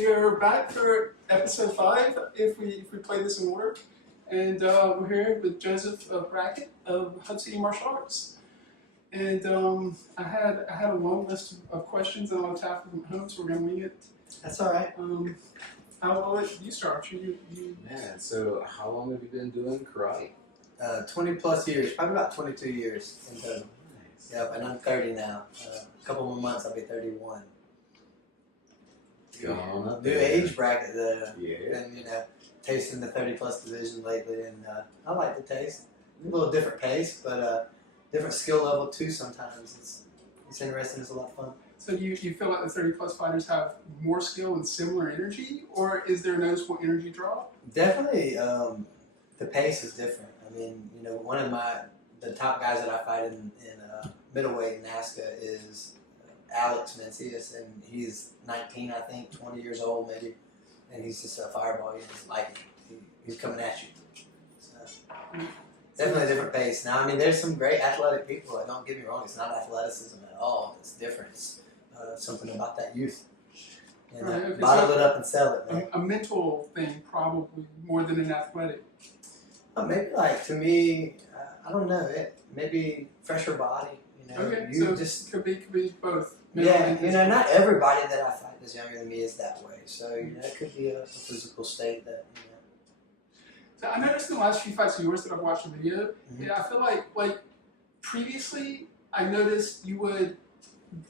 we are back for episode 5, if we play this in order. And we're here with Joseph Brackett of Hub City Martial Arts. And I had a long list of questions, and I'll tackle them at home, so we're going to wing it. That's all right. I'll let you start. Man, so how long have you been doing karate? 20 plus years, probably about 22 years in total. Nice. Yep, and I'm 30 now. A couple more months, I'll be 31. Going up New there. age bracket, Yeah. and tasting the 30 plus division lately, and I like the taste. A little different pace, but different skill level too. Sometimes it's interesting. It's a lot of fun. So do you feel like the 30 plus fighters have more skill and similar energy, or is there a noticeable energy draw? Definitely, the pace is different. I mean, one of the top guys that I fight in middleweight in NASCA is Alex Mencius, and he's 19, I think, 20 years old maybe, and he's just a fireball. He's coming at you. So, definitely a different pace. Now, I mean, there's some great athletic people. Like, don't get me wrong; it's not athleticism at all. It's different. It's something about that youth. And Right, okay, bottle so it up and sell it, man. A mental thing, probably more than an athletic. Maybe to me, I don't know. Maybe fresher body. Okay, you so just could be both. yeah. Not everybody that I fight that's younger than me is that way. So it could be a physical state that. So I noticed in the last few fights of yours that I've watched the video, Mm-hmm. yeah, I feel like previously I noticed you would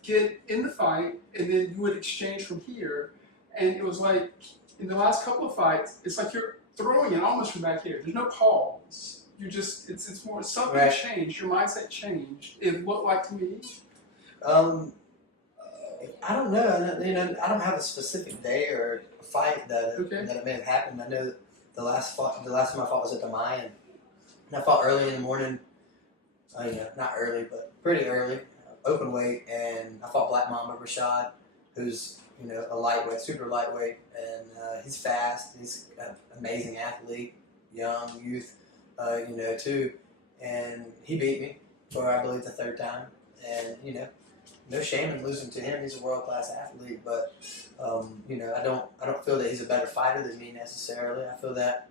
get in the fight and then you would exchange from here, and it was like in the last couple of fights, it's like you're throwing it almost from back here. There's no pause. You just it's more something Right. changed. Your mindset changed. It looked like to me. I don't know. I don't have a specific day or a fight that Okay. that it may have happened. I know the last time I fought was at the Mayan, and I fought early in the morning. Not early, but pretty early, open weight, and I fought Black Mamba Rashad, who's a lightweight, super lightweight, and he's fast. He's an amazing athlete, young youth, too, and he beat me for I believe the third time, and no shame in losing to him. He's a world class athlete, but I don't feel that he's a better fighter than me necessarily. I feel that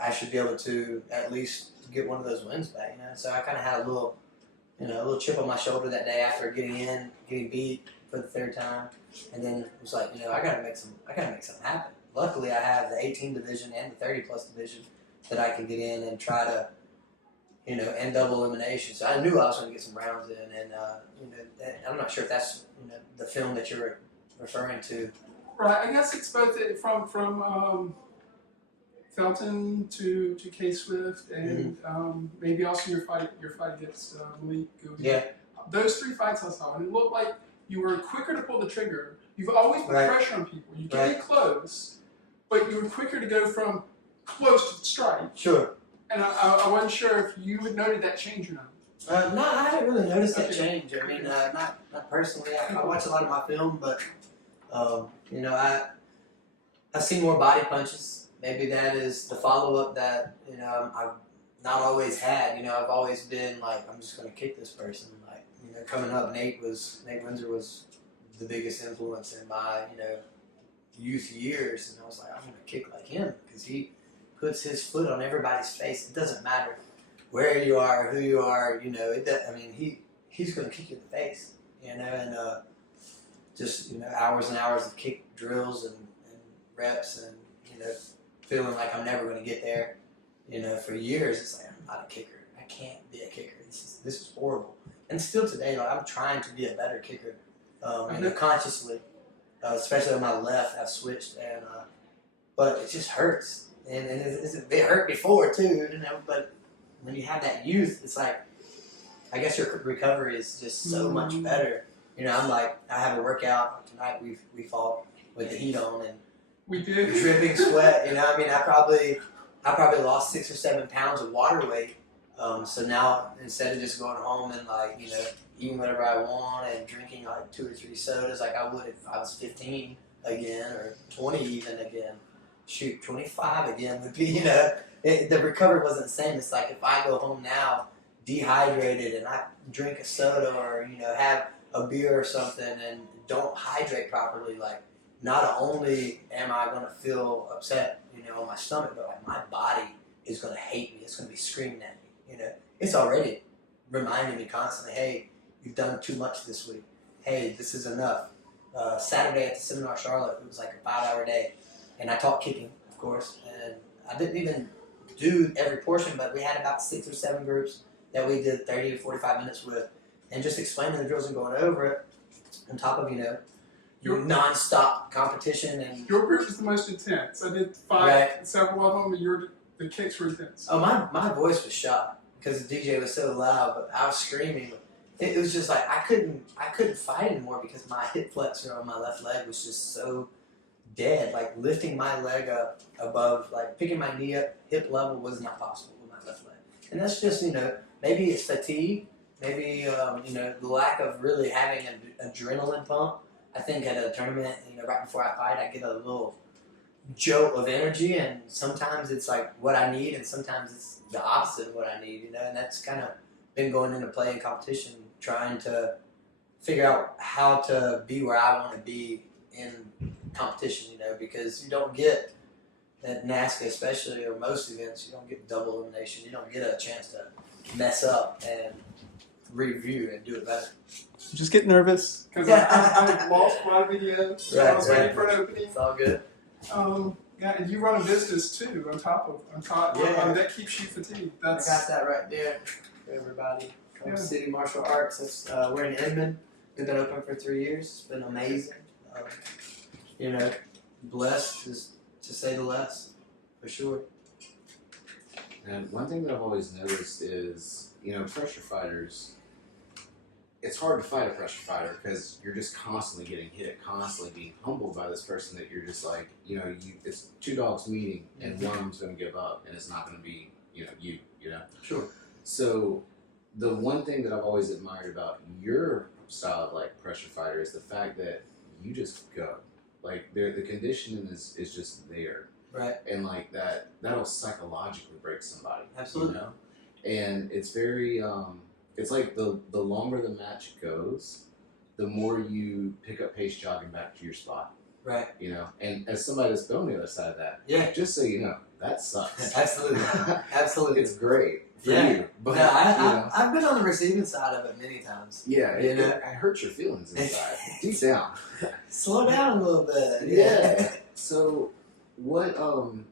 I should be able to at least get one of those wins back. So I kind of had a little chip on my shoulder that day after getting beat for the third time, and then it was like, I gotta make something happen. Luckily, I have the 18 division and the 30 plus division that I can get in and try to, end double elimination. So I knew I was going to get some rounds in, and I'm not sure if that's the film that you're referring to. Right. I guess it's both from Felton to K Swift, and maybe also your fight against Malik Goody. Yeah. Those 3 fights I saw, and it looked like you were quicker to pull the trigger. You've always put Right. pressure on people. You get it close, but you were quicker to go from close to the strike. Sure. And I wasn't sure if you had noted that change or not. No, I haven't really noticed that Okay. change. I mean, not personally. I watch a lot of my film, but I've seen more body punches. Maybe that is the follow up that I've not always had. I've always been like, I'm just going to kick this person. Like coming up, Nate Windsor was the biggest influence in my youth years, and I was like, I'm going to kick like him because he puts his foot on everybody's face. It doesn't matter where you are, who you are, he's going to kick you in the face, and just hours and hours of kick drills and reps, and feeling like I'm never going to get there, for years. It's like, I'm not a kicker. I can't be a kicker. This is horrible. And still today, I'm trying to be a better kicker, consciously, especially on my left. I've switched, but it just hurts. And it hurt before too, but when you have that youth, it's like, I guess your recovery is just so much better. I'm like, I have a workout tonight. We fought with the heat on and We did. dripping sweat. I probably lost 6 or 7 pounds of water weight. So now instead of just going home and eating whatever I want and drinking like 2 or 3 sodas like I would if I was 15 again or 20 even again. Shoot, 25 again would be, the recovery wasn't the same. It's like if I go home now dehydrated and I drink a soda or, have a beer or something and don't hydrate properly, like not only am I gonna feel upset, on my stomach, but like my body is gonna hate me. It's gonna be screaming at me. It's already reminding me constantly, hey, you've done too much this week. Hey, this is enough. Saturday at the seminar in Charlotte, it was like a 5-hour day, and I taught kicking, of course, and I didn't even do every portion, but we had about 6 or 7 groups that we did 30 to 45 minutes with, and just explaining the drills and going over it, on top of, your non-stop competition. And Your group is the most intense. I did several of them, and the kicks were intense. Oh, my voice was shot because the DJ was so loud, but I was screaming. It was just like I couldn't fight anymore because my hip flexor on my left leg was just so dead. Like lifting my leg up above, like picking my knee up hip level was not possible with my left leg. And that's just maybe it's fatigue, maybe the lack of really having an adrenaline pump. I think at a tournament, right before I fight, I get a little jolt of energy, and sometimes it's like what I need, and sometimes it's the opposite of what I need, and that's kind of been going into play in competition, trying to figure out how to be where I want to be in competition, because you don't get at NASCA especially, or most events, you don't get double elimination. You don't get a chance to mess up and review and do it better. Just get nervous because I lost my video. So I was ready for an opening. It's all good. Yeah, and you run a business too on top. That keeps you fatigued. I got that right there for everybody. City Martial Arts. We're in Edmond. We've been open for 3 years. It's been amazing. Blessed to say the less, for sure. And one thing that I've always noticed is, pressure fighters, it's hard to fight a pressure fighter because you're just constantly getting hit, constantly being humbled by this person that you're just like, it's 2 dogs meeting and one of them's going to give up and it's not going to be, you. Sure. So the one thing that I've always admired about your style of like pressure fighter is the fact that you just go. Like the conditioning is just there. Right. And like that'll psychologically break somebody. Absolutely. And it's very it's like the longer the match goes, the more you pick up pace jogging back to your spot. Right. And as somebody that's been on the other side of that, just so you know, that sucks. Absolutely. Absolutely. It's great for you. But I've been on the receiving side of it many times. Yeah, it hurts your feelings inside. Deep down. Slow down a little bit. Yeah. So what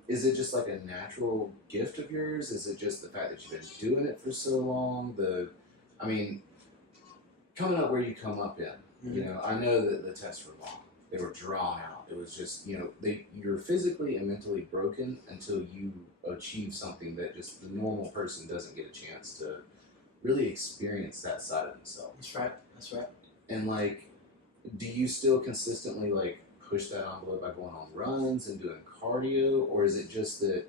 is it just like a natural gift of yours? Is it just the fact that you've been doing it for so long? Coming up where you come up in, I know that the tests were long. They were drawn out. It was just, you're physically and mentally broken until you achieve something that just the normal person doesn't get a chance to really experience that side of themselves. That's right. And do you still consistently push that envelope by going on runs and doing cardio, or is it just that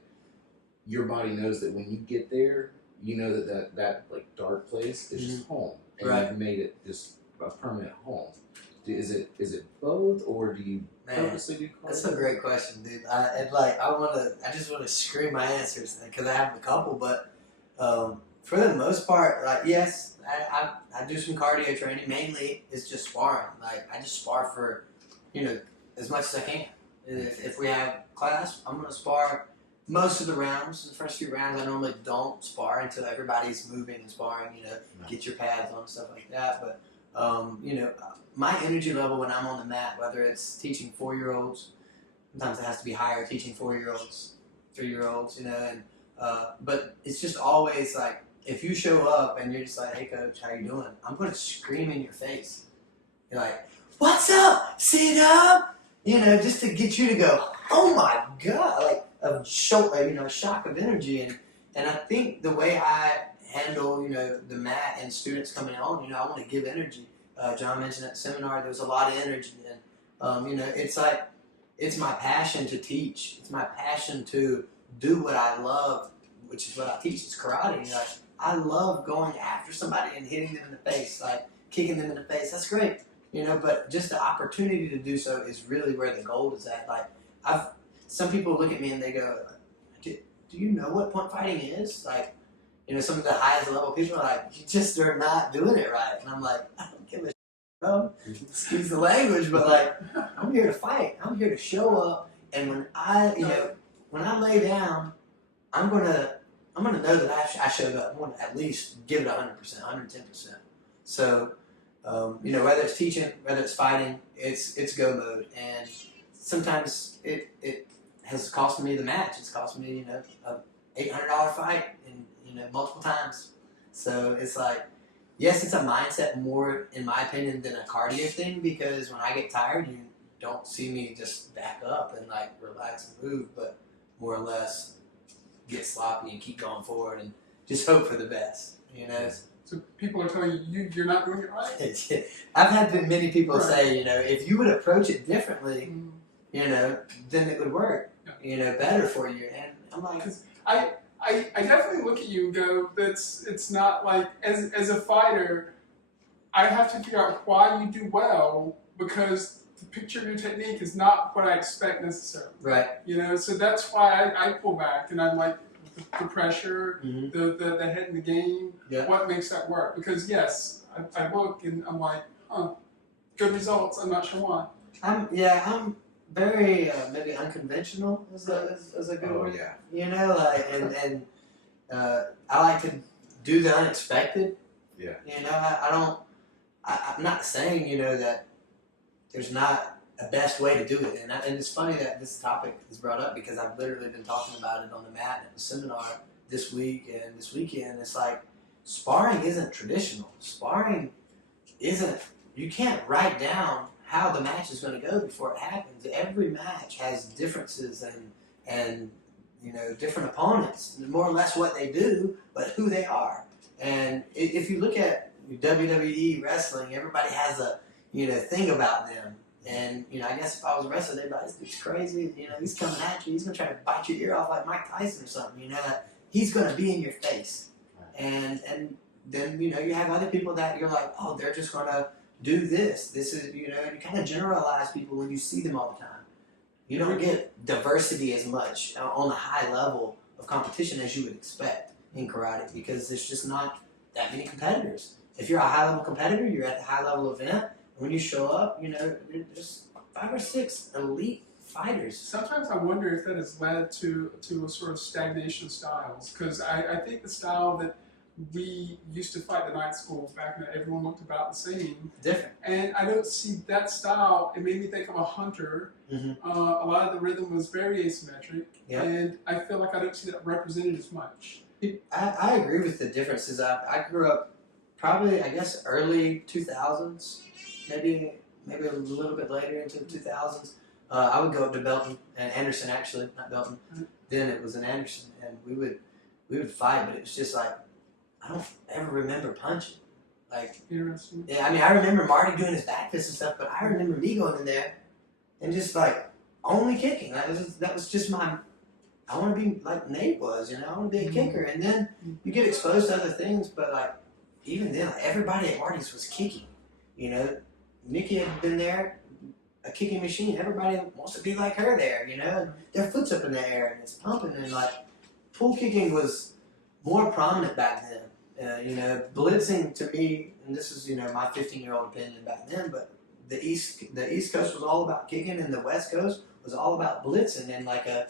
your body knows that when you get there, that dark place is just home, and you've made it just a permanent home? Is it both, or do you purposely do cardio? That's a great question, dude. I just want to scream my answers because I have a couple, but for the most part, yes, I do some cardio training. Mainly, it's just sparring. I just spar for, as much as I can. If we have class, I'm gonna spar most of the rounds. The first few rounds, I normally don't spar until everybody's moving and sparring. Get your pads on and stuff like that. But my energy level when I'm on the mat, whether it's teaching 4-year-olds, sometimes it has to be higher, teaching 4-year-olds, 3-year-olds, but it's just always if you show up and you're just like, hey coach, how you doing? I'm going to scream in your face. You're like, what's up? Sit up! Just to get you to go, oh my God, a shock of energy. And I think the way I handle, the mat and students coming on, I want to give energy. John mentioned at the seminar, there was a lot of energy. And, it's my passion to teach. It's my passion to do what I love, which is what I teach, is karate. I love going after somebody and hitting them in the face, kicking them in the face. That's great, but just the opportunity to do so is really where the gold is at. Some people look at me and they go, do you know what point fighting is? Some of the highest level people are like, you just are not doing it right. And I'm like, I don't give a excuse the language, but like, I'm here to fight. I'm here to show up, and when I lay down, I'm gonna know that I showed up. I'm gonna at least give it 100%, 110%. So, whether it's teaching, whether it's fighting, it's go mode, and sometimes it has cost me the match. It's cost me a $800 fight, and multiple times. So it's like, yes, it's a mindset more, in my opinion, than a cardio thing, because when I get tired, you don't see me just back up and like relax and move, but more or less get sloppy and keep going forward and just hope for the best. So people are telling you're not doing it right. I've had many people Right. say, if you would approach it differently, Mm. then it would work, better for you. And I'm like, I definitely look at you and go, it's not like, as a fighter, I have to figure out why you do well, because the picture of your technique is not what I expect necessarily. right. So that's why I pull back, and I'm like, the pressure, Mm-hmm. the head in the game, Yeah. what makes that work? Because yes, I look and I'm like, good results, I'm not sure why. I'm very maybe unconventional is a good word. Yeah. I like to do the unexpected. Yeah. I'm not saying that there's not a best way to do it, and it's funny that this topic is brought up, because I've literally been talking about it on the mat at the seminar this week and this weekend. It's like, sparring isn't traditional. Sparring isn't. You can't write down how the match is going to go before it happens. Every match has differences and different opponents, more or less what they do, but who they are. And if you look at WWE wrestling, everybody has a thing about them. And I guess if I was a wrestler, they'd be like, this dude's crazy. He's coming at you. He's gonna try to bite your ear off like Mike Tyson or something. He's gonna be in your face. And then you have other people that you're like, oh, they're just gonna do this. This is you kind of generalize people when you see them all the time. You don't get diversity as much on a high level of competition as you would expect in karate, because there's just not that many competitors. If you're a high level competitor, you're at the high level event. When you show up, there's 5 or 6 elite fighters. Sometimes I wonder if that has led to a sort of stagnation of styles, because I think the style that we used to fight the night school back then, everyone looked about the same. Different. And I don't see that style. It made me think of a hunter. Mm-hmm. A lot of the rhythm was very asymmetric, Yep. and I feel like I don't see that represented as much. I agree with the differences. I grew up probably, I guess, early 2000s, maybe a little bit later into the 2000s. I would go up to Belton and Anderson, actually, not Belton. Mm-hmm. Then it was in Anderson, and we would fight, but it was just like, I don't ever remember punching. Like, Interesting. yeah, I remember Marty doing his back fist and stuff, but I remember me going in there and just like only kicking. That was just my. I want to be like Nate was, I want to be a kicker, and then you get exposed to other things. But like, even then, like, everybody at Marty's was kicking. Nikki had been there, a kicking machine. Everybody wants to be like her there, and their foot's up in the air and it's pumping, and like, pull kicking was more prominent back then. Blitzing to me, and this is my 15-year-old opinion back then, but the East Coast was all about kicking, and the West Coast was all about blitzing, and like a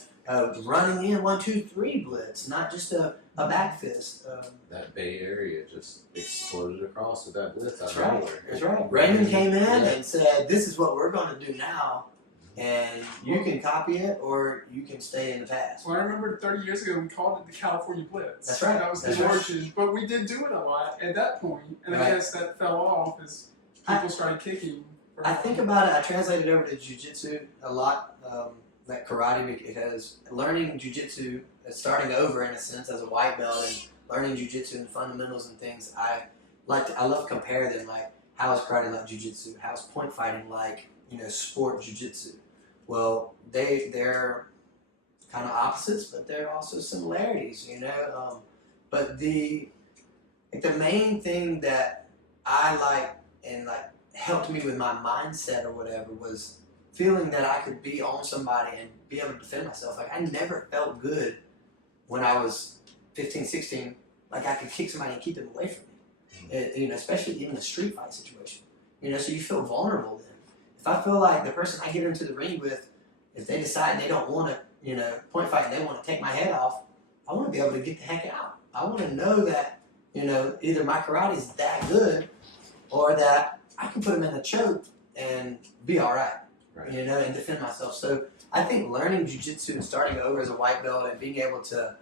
running in 1, 2, 3 blitz, not just a back fist. That Bay Area just exploded across with that blitz. That's right. That's right. Raymond came in and said, "This is what we're going to do now, and you can copy it or you can stay in the past." Well, I remember 30 years ago we called it the California Blitz. That's right. That was That's the right. origin, but we did do it a lot at that point, and I Right. guess that fell off as people started kicking. I think about it. I translated over to jiu-jitsu a lot, like karate, because learning jiu-jitsu, starting over in a sense as a white belt, and learning jiu-jitsu and fundamentals and things. I love to compare them. Like, how is karate like jiu-jitsu? How is point fighting like sport jiu-jitsu? Well, they're kind of opposites, but there are also similarities. But the main thing that I like and like helped me with my mindset or whatever was feeling that I could be on somebody and be able to defend myself. Like, I never felt good when I was 15, 16, like I could kick somebody and keep them away from me. Especially even a street fight situation. So you feel vulnerable then. If I feel like the person I get into the ring with, if they decide they don't want to, point fight and they want to take my head off, I want to be able to get the heck out. I want to know that, either my karate is that good or that I can put them in a choke and be all right, and defend myself. So I think learning jiu-jitsu and starting over as a white belt and being able to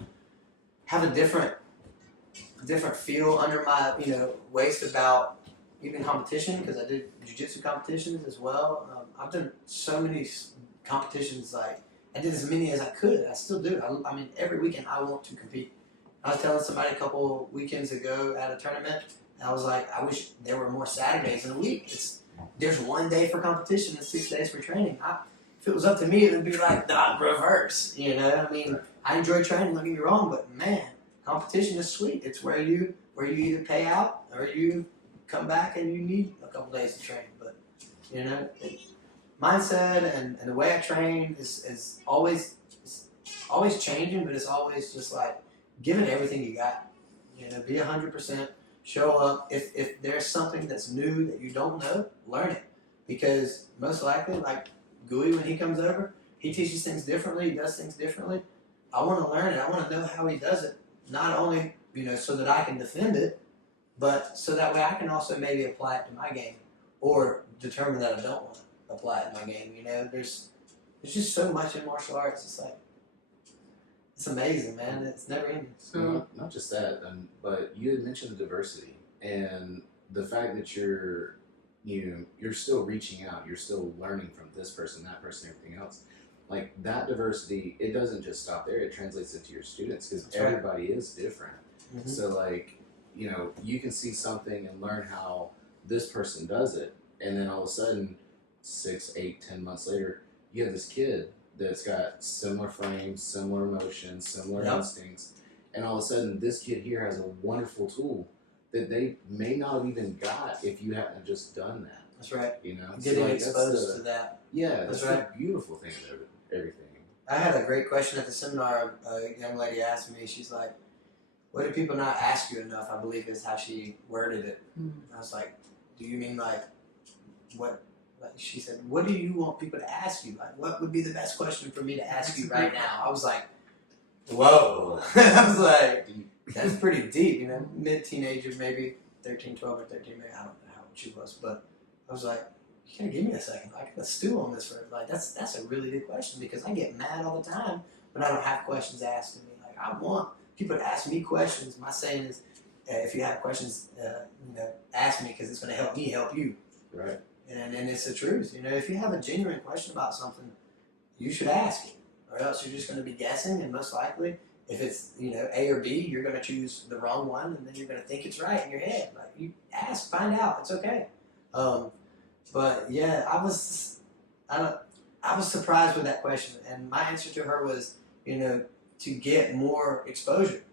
have a different feel under my, waist about even competition, because I did jiu-jitsu competitions as well. I've done so many competitions, like I did as many as I could. I still do. I mean, every weekend I want to compete. I was telling somebody a couple weekends ago at a tournament, I was like, I wish there were more Saturdays in a week. There's 1 day for competition and 6 days for training. If it was up to me, it would be like the reverse. I mean, I enjoy training, don't get me wrong, but man, competition is sweet. It's where you either pay out or you come back and you need a couple days to train. But mindset and the way I train is always changing, but it's always just like giving everything you got. Be 100%. Show up. If there's something that's new that you don't know, learn it, because most likely, like Gui, when he comes over, he teaches things differently. He does things differently. I want to learn it. I want to know how he does it. Not only so that I can defend it, but so that way I can also maybe apply it to my game, or determine that I don't want to apply it in my game. There's just so much in martial arts. It's like, it's amazing, man. It's never ending. So not just that, but you had mentioned diversity and the fact that you're still reaching out. You're still learning from this person, that person, everything else. Like that diversity, it doesn't just stop there. It translates into your students, because everybody is different. Mm-hmm. So like, you can see something and learn how this person does it, and then all of a sudden, 6, 8, 10 months later, you have this kid that's got similar frames, similar emotions, similar instincts, and all of a sudden, this kid here has a wonderful tool that they may not have even got if you hadn't just done that. That's right. So Getting exposed to that. Yeah, that's right. The beautiful thing about everything. I had a great question at the seminar. A young lady asked me, she's like, what do people not ask you enough? I believe is how she worded it. I was like, do you mean like what? Like she said, what do you want people to ask you? Like, what would be the best question for me to ask you right now? I was like, whoa. I was like, that's pretty deep, mid-teenager, maybe 13, 12 or 13, maybe, I don't know how old she was, but I was like, you gotta give me a second. I gotta stew on this for like that's a really good question, because I get mad all the time when I don't have questions asked of me. Like, I want people to ask me questions. My saying is, if you have questions, ask me, because it's gonna help me help you. Right. And it's the truth. If you have a genuine question about something, you should ask it, or else you're just gonna be guessing, and most likely, if it's A or B, you're gonna choose the wrong one, and then you're gonna think it's right in your head. Like, you ask, find out. It's okay. But yeah, I was surprised with that question, and my answer to her was, to get more exposure,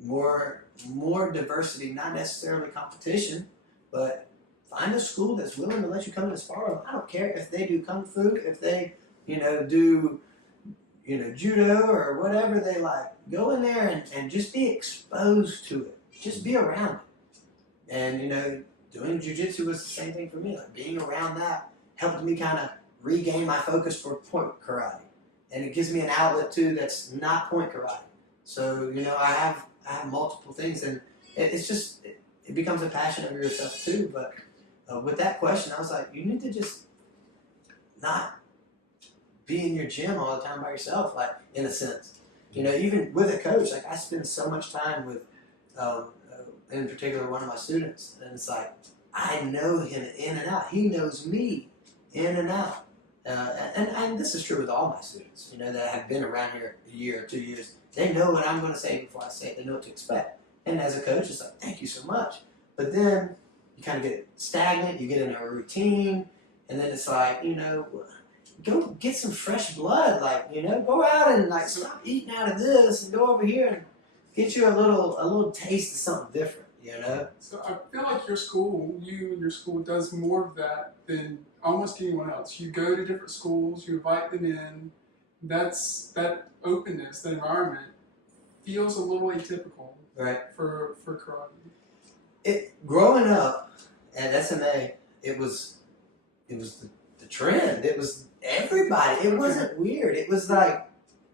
more diversity, not necessarily competition, but find a school that's willing to let you come to spar. I don't care if they do kung fu, if they, do, judo or whatever they like. Go in there and just be exposed to it. Just be around it. And, doing jiu-jitsu was the same thing for me. Like, being around that helped me kind of regain my focus for point karate. And it gives me an outlet too that's not point karate. So, I have multiple things, and it's just, it becomes a passion of yourself too. But with that question, I was like, you need to just not be in your gym all the time by yourself, like, in a sense. Even with a coach, like, I spend so much time with, in particular, one of my students, and it's like, I know him in and out. He knows me in and out. And this is true with all my students, that have been around here a year or 2 years. They know what I'm going to say before I say it. They know what to expect. And as a coach, it's like, thank you so much. But then you kind of get stagnant. You get in a routine. And then it's like, go get some fresh blood. Like, go out and, like, stop eating out of this and go over here and get you a little taste of something different. So I feel like you and your school does more of that than almost anyone else. You go to different schools, you invite them in. That openness, that environment, feels a little atypical, right, for karate. Growing up at SMA, it was the trend. It was everybody. It wasn't weird. It was like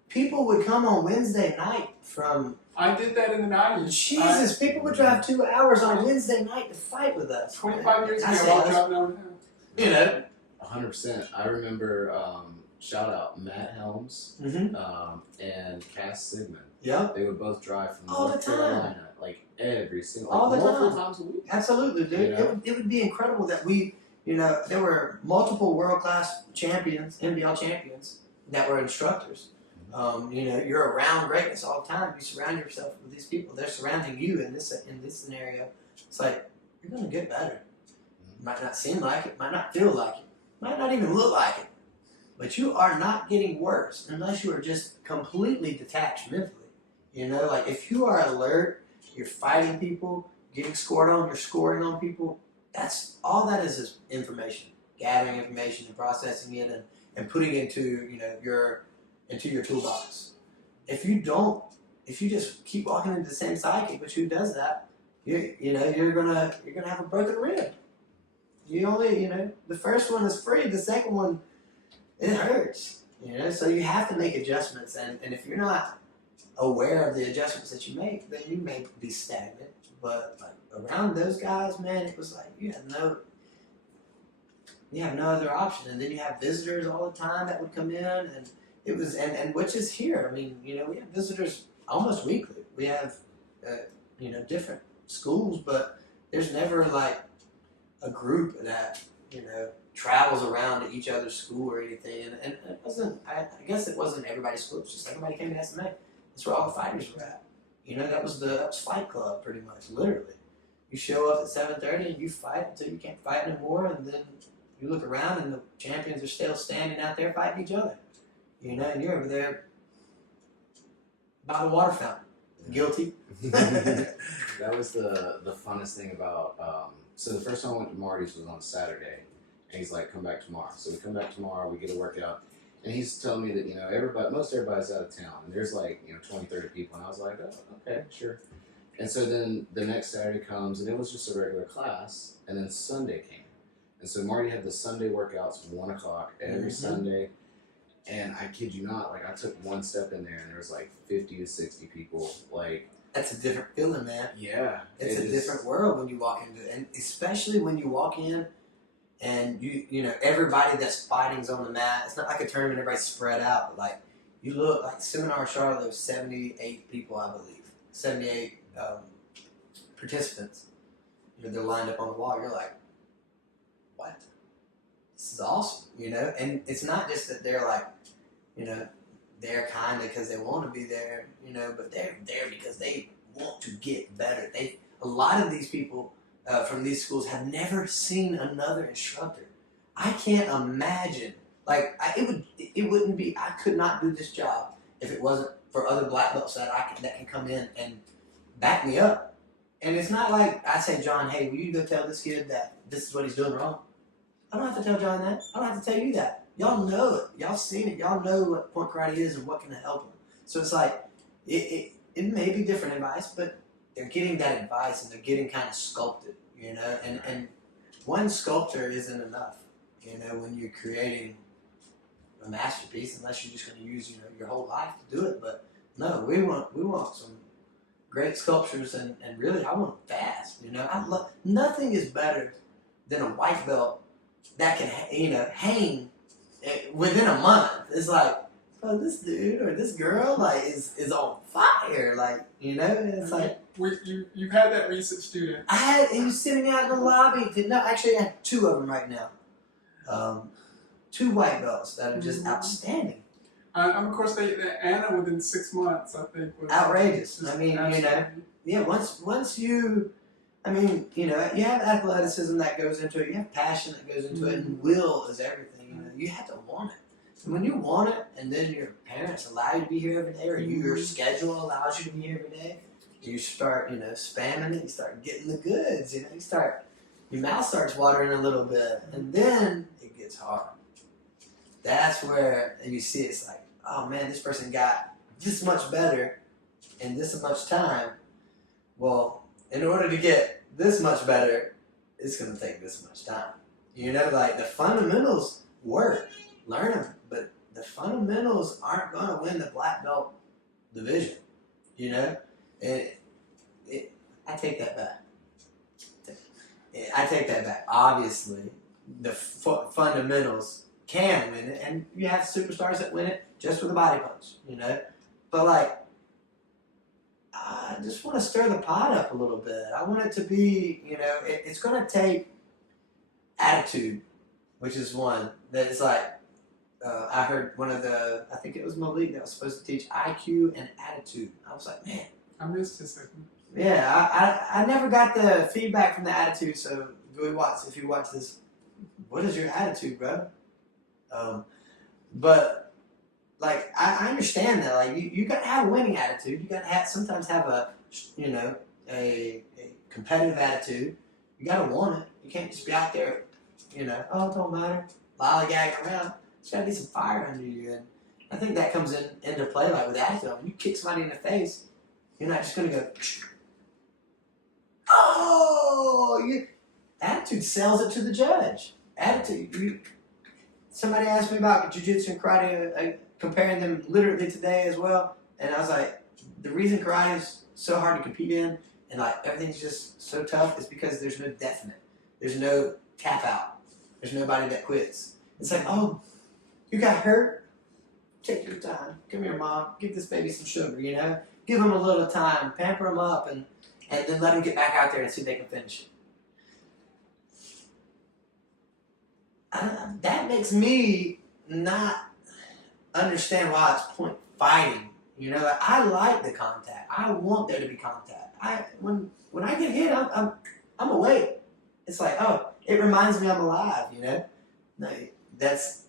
people would come on Wednesday night from. I did that in the 90s. Jesus, people would drive 2 hours on a Wednesday night to fight with us. 25 years ago, I I say was us. driving over town. You know. 100%. I remember, shout out Matt Helms Mm-hmm. and Cass Sigmund. Yep. They would both drive from All the North time. Carolina, like every single, All the multiple time. times a week. Absolutely, dude. You know? It would be incredible that we, there were multiple world-class champions, NBL champions, that were instructors. You're around greatness all the time. You surround yourself with these people. They're surrounding you in this scenario. It's like, you're going to get better. Might not seem like it, might not feel like it, might not even look like it. But you are not getting worse unless you are just completely detached mentally. Like if you are alert, you're fighting people, getting scored on, you're scoring on people, that's all that is information. Gathering information and processing it and putting it into your toolbox. If you just keep walking into the same psychic, which who does that, you're gonna have a broken rib. The first one is free, the second one, it hurts. So you have to make adjustments, and if you're not aware of the adjustments that you make, then you may be stagnant. But like around those guys, man, it was like you have no other option. And then you have visitors all the time that would come in, and it was and which is here. I mean, we have visitors almost weekly. We have different schools, but there's never like a group that travels around to each other's school or anything. And it wasn't. I guess it wasn't everybody's school. It's just everybody came to SMA. That's where all the fighters were at. That was Fight Club pretty much, literally. You show up at 7:30 and you fight until you can't fight anymore, and then you look around and the champions are still standing out there fighting each other. And you're over there by the water fountain, guilty. That was the funnest thing about. So the first time I went to Marty's was on a Saturday, and he's like, "Come back tomorrow." So we come back tomorrow. We get a workout. And he's telling me that, most everybody's out of town. And there's 20, 30 people. And I was like, oh, okay, sure. And so then the next Saturday comes, and it was just a regular class. And then Sunday came. And so Marty had the Sunday workouts, 1 o'clock every Sunday. And I kid you not, I took one step in there, and there was 50 to 60 people. That's a different feeling, man. Yeah. It's a different world when you walk into it. And especially when you walk in, and everybody that's fighting's on the mat. It's not like a tournament, everybody's spread out. But you look like Seminar Charlotte, there was 78 people, I believe. 78 participants. They're lined up on the wall. You're like, what? This is awesome, And it's not just that they're they're kind of because they want to be there, but they're there because they want to get better. A lot of these people from these schools have never seen another instructor. I can't imagine. It wouldn't be. I could not do this job if it wasn't for other black belts that can come in and back me up. And it's not like I say, John, hey, will you go tell this kid that this is what he's doing wrong? I don't have to tell John that. I don't have to tell you that. Y'all know it. Y'all seen it. Y'all know what point karate is and what can help him. So it's it may be different advice, but they're getting that advice and they're getting kind of sculpted, and one sculpture isn't enough, when you're creating a masterpiece, unless you're just going to use, your whole life to do it. But no, we want some great sculptures, and really I want them fast, nothing is better than a white belt that can, hang within a month. It's like, oh, this dude or this girl is on fire, it's like. You've had that recent student. He was sitting out in the lobby. Actually, I had 2 of them right now. 2 white belts that are just outstanding. Of course, Anna within 6 months, I think, was Outrageous. I mean, once you, you have athleticism that goes into it, you have passion that goes into it, and will is everything. You have to want it. And when you want it, and then your parents allow you to be here every day, or your schedule allows you to be here every day, you start, spamming it, you start getting the goods, your mouth starts watering a little bit, and then it gets hard. That's where you see it's like, oh man, this person got this much better in this much time. Well, in order to get this much better, it's going to take this much time. You know, like the fundamentals work, learn them, but the fundamentals aren't going to win the black belt division. You know, and I take that back. I take that back. Obviously, the fundamentals can win it, and you have superstars that win it just with a body punch. You know, but like, I just want to stir the pot up a little bit. I want it to be, you know, it's going to take attitude, which is one that is like, I heard one of I think it was Malik that was supposed to teach IQ and attitude. I was like, man. I missed his segment. Yeah, I never got the feedback from the attitude, so if you watch this, what is your attitude, bro? But like I understand that, like you gotta have a winning attitude. You gotta sometimes have a competitive attitude. You gotta want it. You can't just be out there, you know, oh, it don't matter, lollygagging around. There's gotta be some fire under you, and I think that comes into play like with attitude. When you kick somebody in the face, you're not just gonna go, oh, attitude sells it to the judge. Attitude. Somebody asked me about jiu-jitsu and karate, comparing them literally today as well, and I was like, the reason karate is so hard to compete in and like everything's just so tough is because there's no definite. There's no tap out. There's nobody that quits. It's like, oh, you got hurt? Take your time. Come here, mom. Give this baby some sugar, you know? Give him a little time. Pamper him up and then let him get back out there and see if they can finish it. That makes me not understand why it's point fighting. You know, like, I like the contact. I want there to be contact. When I get hit, I'm awake. It's like, oh, it reminds me I'm alive. You know, like, that's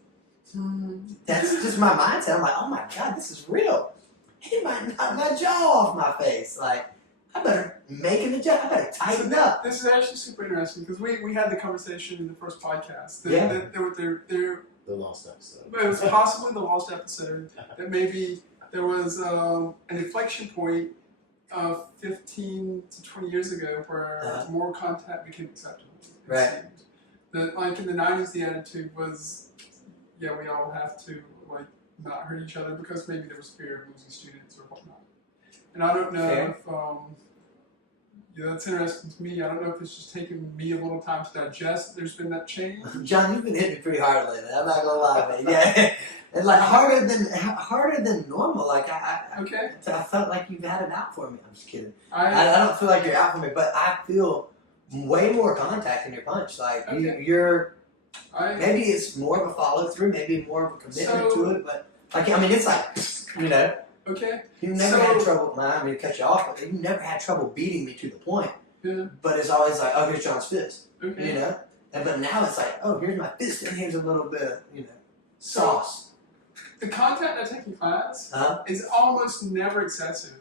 just my mindset. I'm like, oh my god, this is real. He might knock my jaw off my face. Like, I better make an adjustment. I better tighten up. This is actually super interesting because we had the conversation in the first podcast. The lost episode. It was possibly the lost episode that maybe there was an inflection point 15 to 20 years ago where more contact became acceptable. Right. That like in the 90s, the attitude was, yeah, we all have to like not hurt each other because maybe there was fear of losing students or whatnot. And I don't know if that's interesting to me. I don't know if it's just taken me a little time to digest. There's been that change. John, you've been hitting me pretty hard lately. I'm not gonna lie, man. Yeah, and like harder than normal. Like I felt like you've had it out for me. I'm just kidding. I don't feel like you're out for me, but I feel way more contact in your punch. Like you're. Maybe it's more of a follow through. Maybe more of a commitment to it. But like I mean, it's like you know. Okay. You never had trouble. I mean, to cut you off, but you never had trouble beating me to the point. Yeah. But it's always like, oh, here's John's fist. Okay. You know. But now it's like, oh, here's my fist, and here's a little bit of, you know, sauce. The contact I take in class is almost never excessive.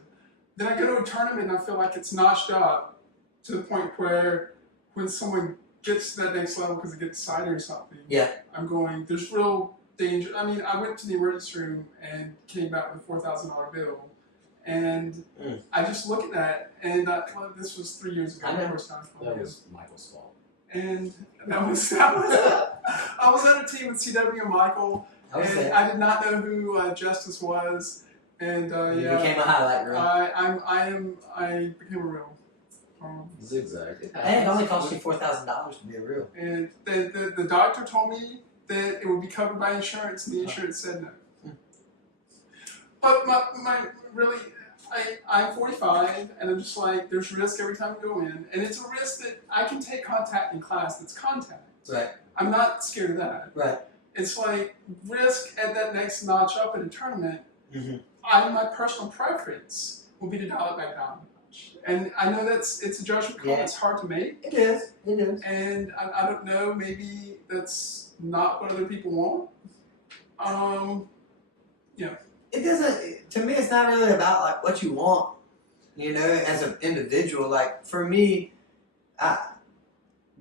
Then I go to a tournament and I feel like it's notched up to the point where when someone gets to that next level because it gets excited or something, I'm going, there's real danger. I mean, I went to the emergency room and came back with a $4,000 bill. And I just look at that, and this was 3 years ago. That was Michael's fault. And I was on a team with CW and Michael, and I did not know who Justice was. And you became a highlight reel. I became a reel. Zigzag. Hey, it only cost you $4,000 to be a reel. And the doctor told me that it would be covered by insurance, and the insurance said no. But I'm 45, and I'm just like, there's risk every time we go in, and it's a risk that I can take contact in class that's contact. Right. I'm not scared of that. Right. It's like risk at that next notch up at a tournament. Mm-hmm. My personal preference will be to dial it back down a notch. And I know it's a judgment call. It's hard to make. It is. It is. And I don't know, maybe that's not what other people want. It doesn't, to me, it's not really about like what you want, you know, as an individual. Like for me,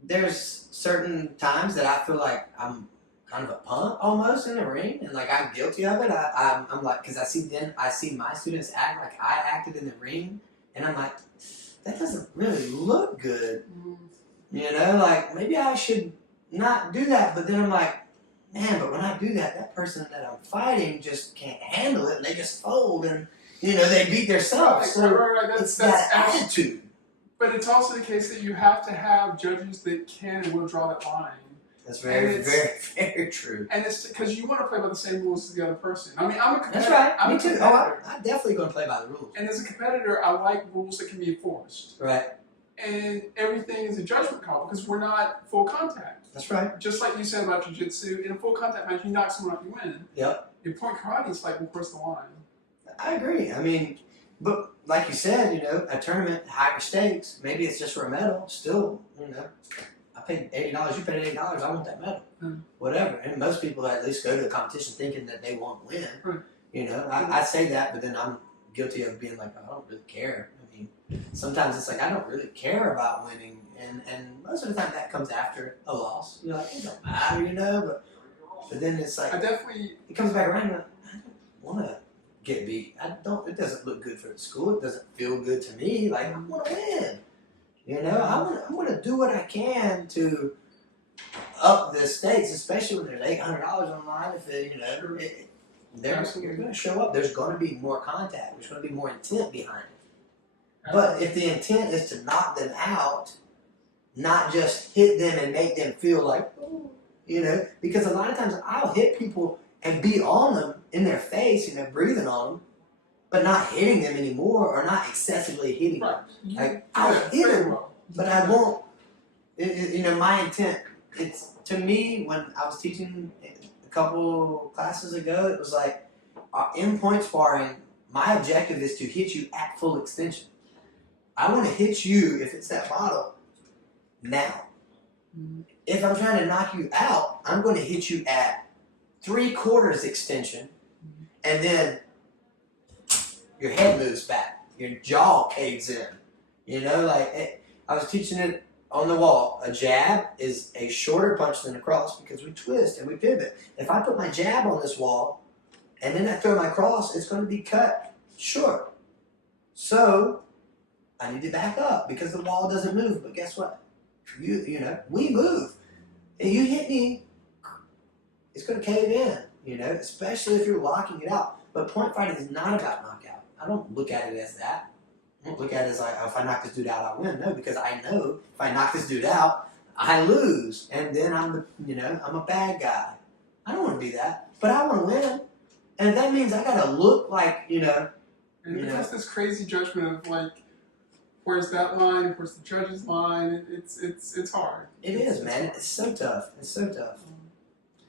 there's certain times that I feel like I'm kind of a punk almost in the ring, and like I'm guilty of it. I'm like, because I see my students act like I acted in the ring, and I'm like, that doesn't really look good. You know, like maybe I should not do that. But then I'm like, man, but when I do that, that person that I'm fighting just can't handle it, and they just fold, and they beat themselves. So right. it's that attitude. But it's also the case that you have to have judges that can and will draw that line. That's very, very, very true. And it's because you want to play by the same rules as the other person. I mean, I'm a competitor. That's right. I'm Me too. I'm definitely going to play by the rules. And as a competitor, I like rules that can be enforced. Right. And everything is a judgment call because we're not full contact. That's right. Just like you said about jiu-jitsu, in a full contact match, you knock someone out, you win. Yep. In point karate, it's like, well, where's the line? I agree. I mean, but like you said, a tournament, higher stakes, maybe it's just for a medal. Still, I paid $80, you paid $80, I want that medal. Whatever. And most people at least go to a competition thinking that they won't win. I say that, but then I'm guilty of being like, I don't really care. I mean, sometimes it's like, I don't really care about winning. And most of the time that comes after a loss. You're like, it don't matter, but then it's like, it comes back around, you're like, I don't want to get beat. It doesn't look good for the school. It doesn't feel good to me. Like, I want to win. I want to do what I can to up the stakes, especially when there's $800 on the line. If you're going to show up, there's going to be more contact. There's going to be more intent behind it. But if the intent is to knock them out, not just hit them and make them feel like, because a lot of times I'll hit people and be on them in their face, breathing on them, but not hitting them anymore or not excessively hitting them. Like, I'll hit them, but I won't. My intent. It's to me when I was teaching a couple classes ago. It was like in point sparring. My objective is to hit you at full extension. I want to hit you if it's that bottle now. If I'm trying to knock you out, I'm going to hit you at 3/4 extension, and then your head moves back, your jaw caves in. I was teaching it on the wall. A jab is a shorter punch than a cross because we twist and we pivot. If I put my jab on this wall and then I throw my cross, it's going to be cut short. So I need to back up because the wall doesn't move. But guess what? We move. And you hit me, it's going to cave in, especially if you're locking it out. But point fighting is not about knockout. I don't look at it as that. I don't look at it as like, if I knock this dude out, I win. No, because I know if I knock this dude out, I lose. And then I'm a bad guy. I don't want to be that. But I want to win. And that means I got to look like, And because this crazy judgment of like, where's that line? Where's the judge's line? It's hard. It is, man. It's so tough. It's so tough.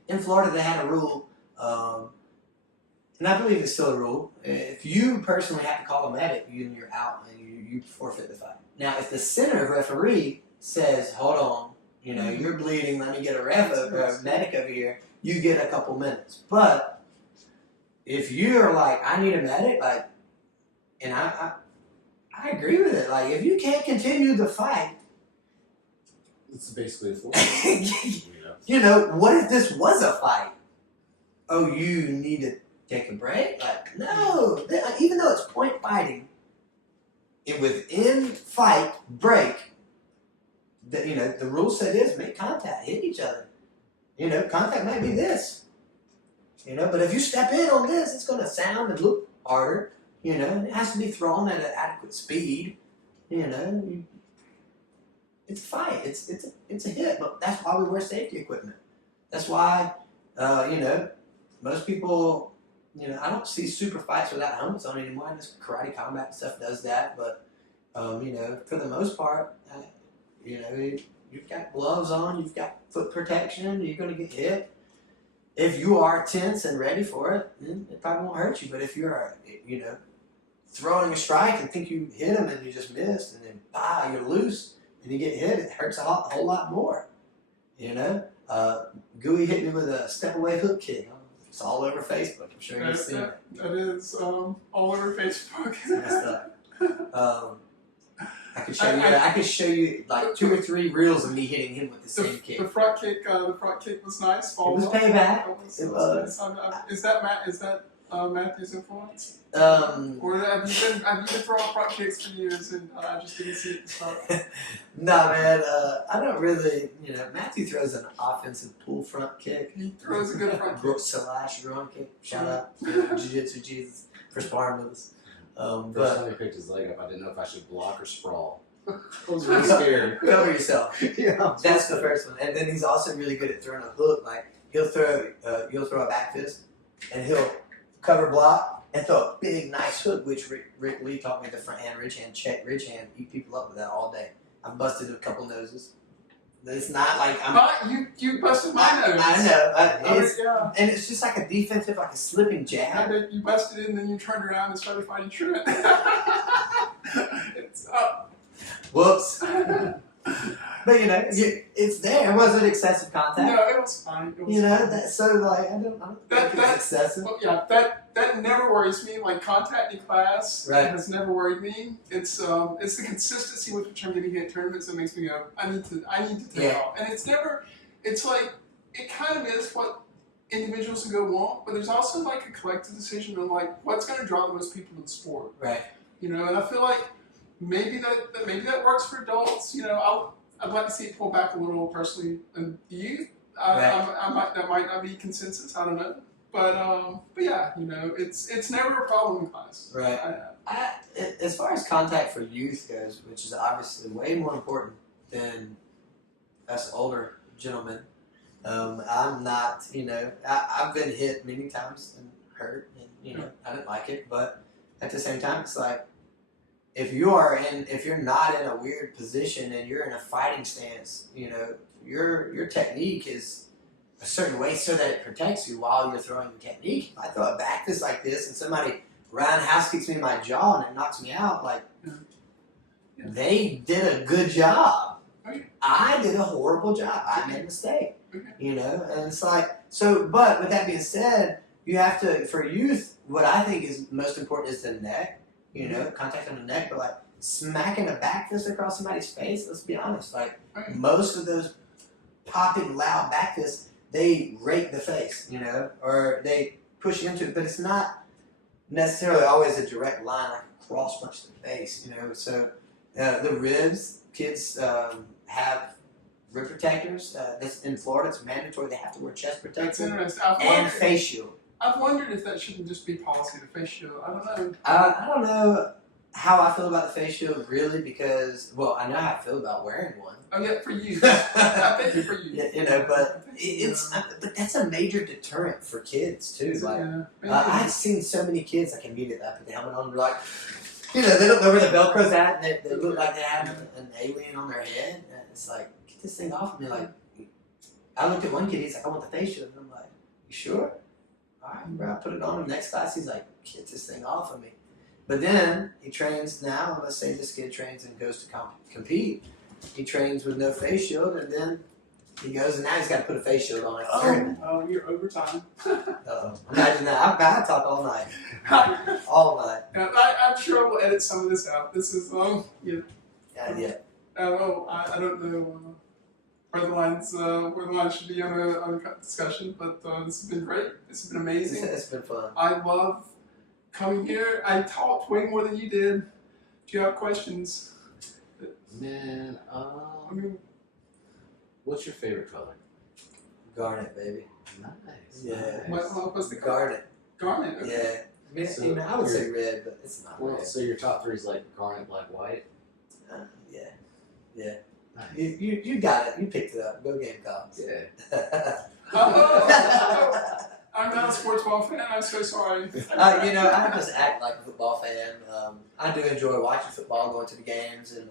In Florida, they had a rule, and I believe it's still a rule. If you personally have to call a medic, you're out and you forfeit the fight. Now, if the center referee says, "Hold on, you're bleeding. Let me get a medic over here," you get a couple minutes. But if you're like, "I need a medic," and I agree with it. Like, if you can't continue the fight, it's basically a force. What if this was a fight? Oh, you need to take a break? Like, no. Even though it's point fighting, within fight break, the rule set is make contact, hit each other. Contact might be this. But if you step in on this, it's going to sound and look harder. It has to be thrown at an adequate speed. It's a fight. It's a hit. But that's why we wear safety equipment. That's why, most people, I don't see super fights without helmets on anymore. This karate combat stuff does that. But, for the most part, you've got gloves on, you've got foot protection, you're going to get hit. If you are tense and ready for it, then it probably won't hurt you. But if you're, throwing a strike and think you hit him and you just missed, and then you're loose and you get hit, it hurts a whole lot more. Gooey hit me with a step away hook kick. It's all over Facebook. I'm sure you've seen it. That is all over Facebook. It's messed up. I could show you like 2 or 3 reels of me hitting him with the same kick. The front kick was nice. It was payback. It was. Is that Matt? Is that Matthew's influence? Um, Or have you been throwing front kicks for years and I just didn't see it start? nah, man. I don't really. Matthew throws an offensive pull front kick. He throws a good front kick. Slash run kick. Shout out to Jiu-Jitsu Jesus for sparring with us. First But time he picked his leg up, I didn't know if I should block or sprawl. I was really scared. cover yourself. Yeah. That's the first one. And then he's also really good at throwing a hook. Like you'll throw a back fist, and he'll cover block and throw a big nice hook, which Rick Lee taught me the front hand, ridge hand, check, ridge hand, eat people up with that all day. I've busted a couple noses. It's not like I'm. You busted my nose. I know. Yeah. And it's just like a defensive, like a slipping I jab. bet you busted it and then you turned around and started fighting Truett. It's up. Whoops. But it's there. It wasn't excessive contact. No, it was fine. It was fine. So like I don't think it's excessive. Well, yeah, that never worries me. Like contact in class has never worried me. It's the consistency with which I'm getting hit tournaments that makes me go, I need to take off. And it's never. It's like it kind of is what individuals can go want, but there's also like a collective decision on like what's going to draw the most people to the sport. Right. And I feel like maybe that works for adults. I'd like to see it pull back a little personally. And youth, that might not be consensus. I don't know, but yeah, it's never a problem in class. Right. As far as contact for youth goes, which is obviously way more important than us older gentlemen, I'm not. I've been hit many times and hurt, and I didn't like it, but at the same time, it's like. If you're not in a weird position and you're in a fighting stance, your technique is a certain way so that it protects you while you're throwing the technique. If I throw a back fist like this and somebody roundhouse kicks me in my jaw and it knocks me out, they did a good job. Okay. I did a horrible job. I made a mistake. Okay. And it's like but with that being said, you have to for youth, what I think is most important is the neck. Contact on the neck, but like smacking a back fist across somebody's face, let's be honest, most of those popping loud back fists, they rake the face, or they push you into it, but it's not necessarily always a direct line, like a cross punch to the face, so the ribs, kids have rib protectors, in Florida it's mandatory, they have to wear chest That's protection interesting. and face shield. I've wondered if that shouldn't just be policy, the face shield. I don't know. I don't know how I feel about the face shield, really, because, I know how I feel about wearing one. Oh, yeah, for you. I think it for you. But that's a major deterrent for kids, too. I've seen so many kids, I immediately put the helmet on, and they're like, they don't know where the Velcro's at, and they look like they have an alien on their head. And it's like, get this thing off of me. Like, I looked at one kid, he's like, I want the face shield. And I'm like, you sure? All right, bro, I put it on him. Next class, he's like, get this thing off of me. But then he trains now. Let's say this kid trains and goes to compete. He trains with no face shield, and then he goes, and now he's got to put a face shield on it. Oh, you're overtime. Imagine that. I talk all night. All night. Yeah, I'm sure we'll edit some of this out. This is, Yeah. I don't know where the lines should be on a discussion, but this has been great. This has been amazing. It's been fun. I love coming here. I talked way more than you did. Do you have questions? Man, what's your favorite color? Garnet, baby. Nice. Yeah. Nice. What's the garnet? Garnet. Okay. Yeah. I would say red, but it's not red. So your top three is like garnet, black, white? Yeah. Nice. You got it. You picked it up. Go Gamecocks. Yeah. I'm not a sports ball fan. I'm so sorry. I just act like a football fan. I do enjoy watching football, going to the games, and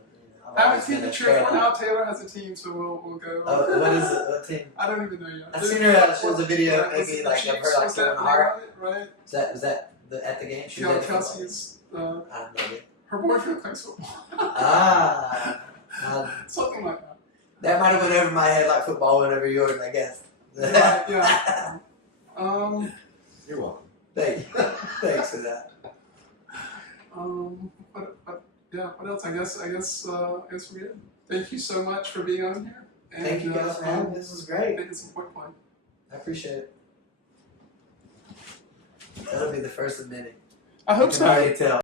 I have a team to cheer for now. Taylor has a team, so we'll go. What is it? What team? I don't even know yet. I've seen her. She was a video, maybe like of her like throwing a heart. Right. Was that at the game? She was Chelsea's. I don't know. Her boyfriend plays football. Something like that. That might have went over my head like football went over yours, I guess. Yeah. You're welcome. Thanks for that. What else? I guess we're good. Thank you so much for being on here. And, thank you guys for having me. This was great. I think it's a point play. I appreciate it. That'll be the first of many. I hope You can so. already tell.